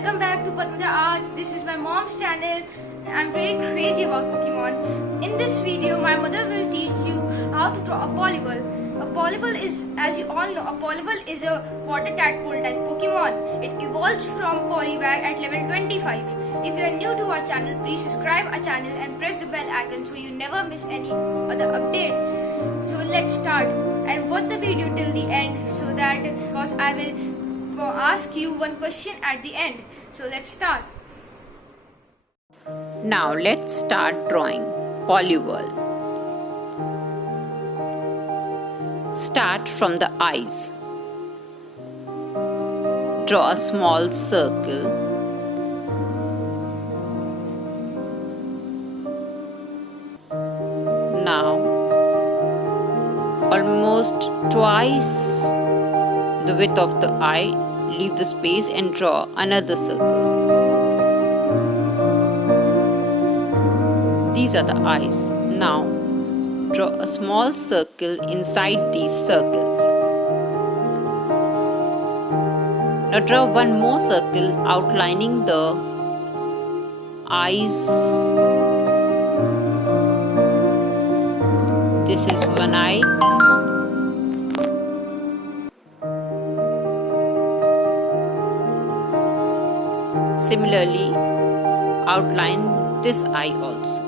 welcome back to Padmaja Arts. This is my mom's channel. I'm very crazy about Pokemon. In this video, my mother will teach you how to draw a Poliwhirl. A Poliwhirl is, as you all know, a Poliwhirl is a water tadpole type Pokemon. It evolves from Poliwag at level 25. If you are new to our channel, please subscribe our channel and press the bell icon so you never miss any other update. So let's start and watch the video till the end so that because I will ask you one question at the end. So let's start. Now let's start drawing Poliwhirl. Start from the eyes. Draw a small circle. Now almost twice the width of the eye, leave the space and draw another circle. These are the eyes. Now draw a small circle inside these circles. Now draw one more circle outlining the eyes. This is one eye. Similarly, outline this eye also.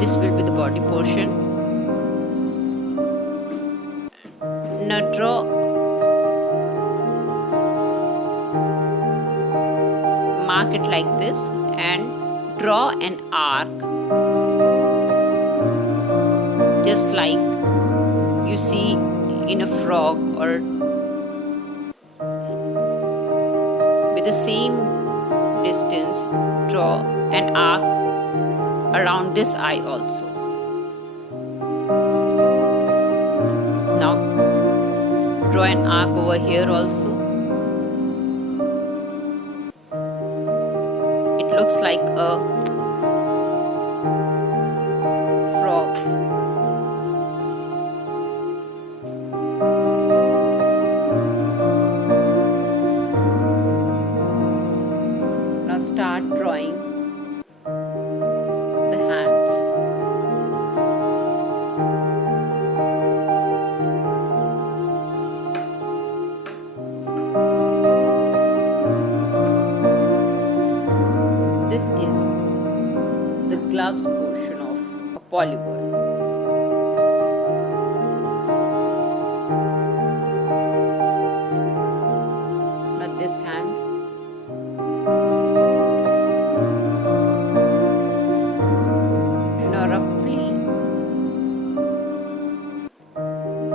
This will be the body portion. Now mark it like this and draw an arc just like you see in a frog, or with the same distance draw an arc around this eye also. Now draw an arc over here also. It looks like a frog. Now start drawing the hands. This is the gloves portion of a Poliwhirl. Now this hand. Now roughly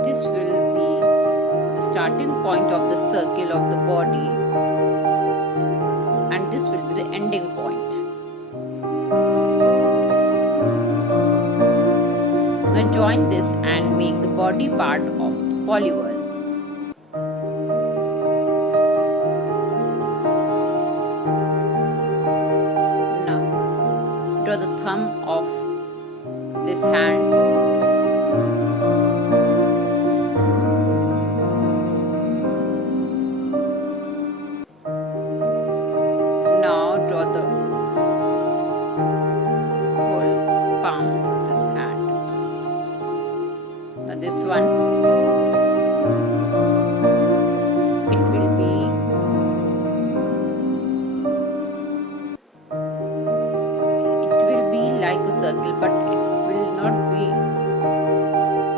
this will be the starting point of the circle of the body, and this will be the ending point. Now join this and make the body part of the Poliwhirl. Now draw the thumb of this hand. Now draw the whole palm of this hand. Now this one, it will be like a circle, but it will not be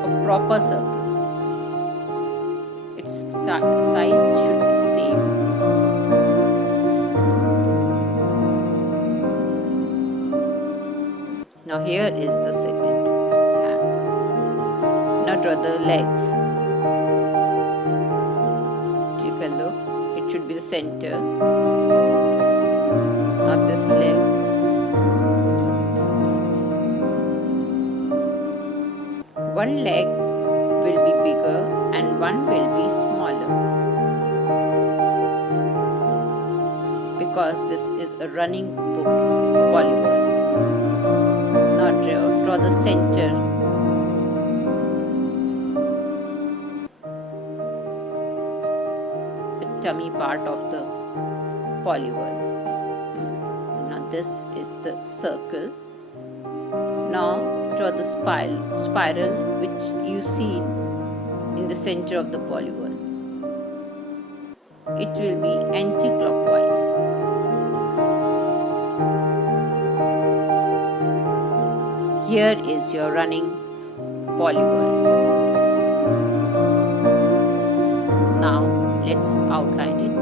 a proper circle. Its size should be the same. Now here is the second hand. Now draw the legs. Take a look. It should be the center. Not this leg. One leg will be bigger and one will be smaller, because this is a running Poliwhirl. Now draw the center tummy part of the Poliwhirl. Now this is the circle. Now draw the spiral which you see in the center of the Poliwhirl. It will be anti-clockwise. Here is your running Poliwhirl. Now let's outline it.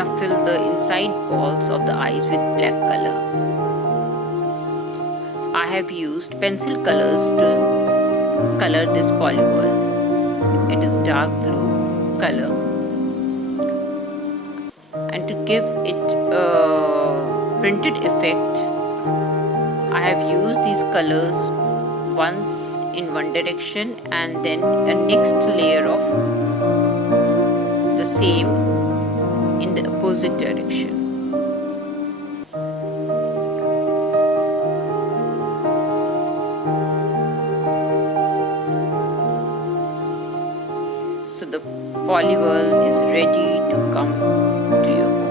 Now fill the inside balls of the eyes with black color. I have used pencil colors to color this Poliwhirl. It is dark blue color. And to give it a printed effect, I have used these colors once in one direction and then a next layer of the same in the opposite direction. So the Poliwhirl is ready to come to your home.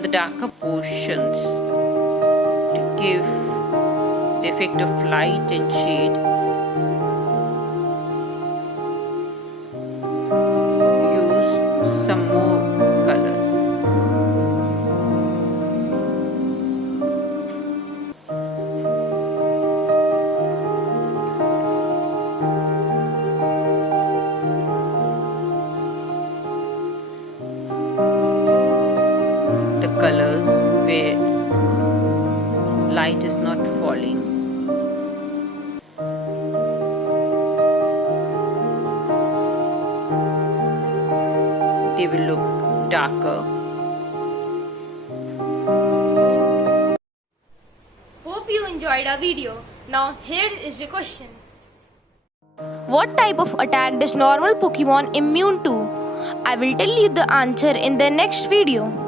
The darker portions give the effect of light and shade, use some more colors. The colors where light is not falling. They will look darker. Hope you enjoyed our video. Now here is your question. What type of attack does normal Pokemon immune to? I will tell you the answer in the next video.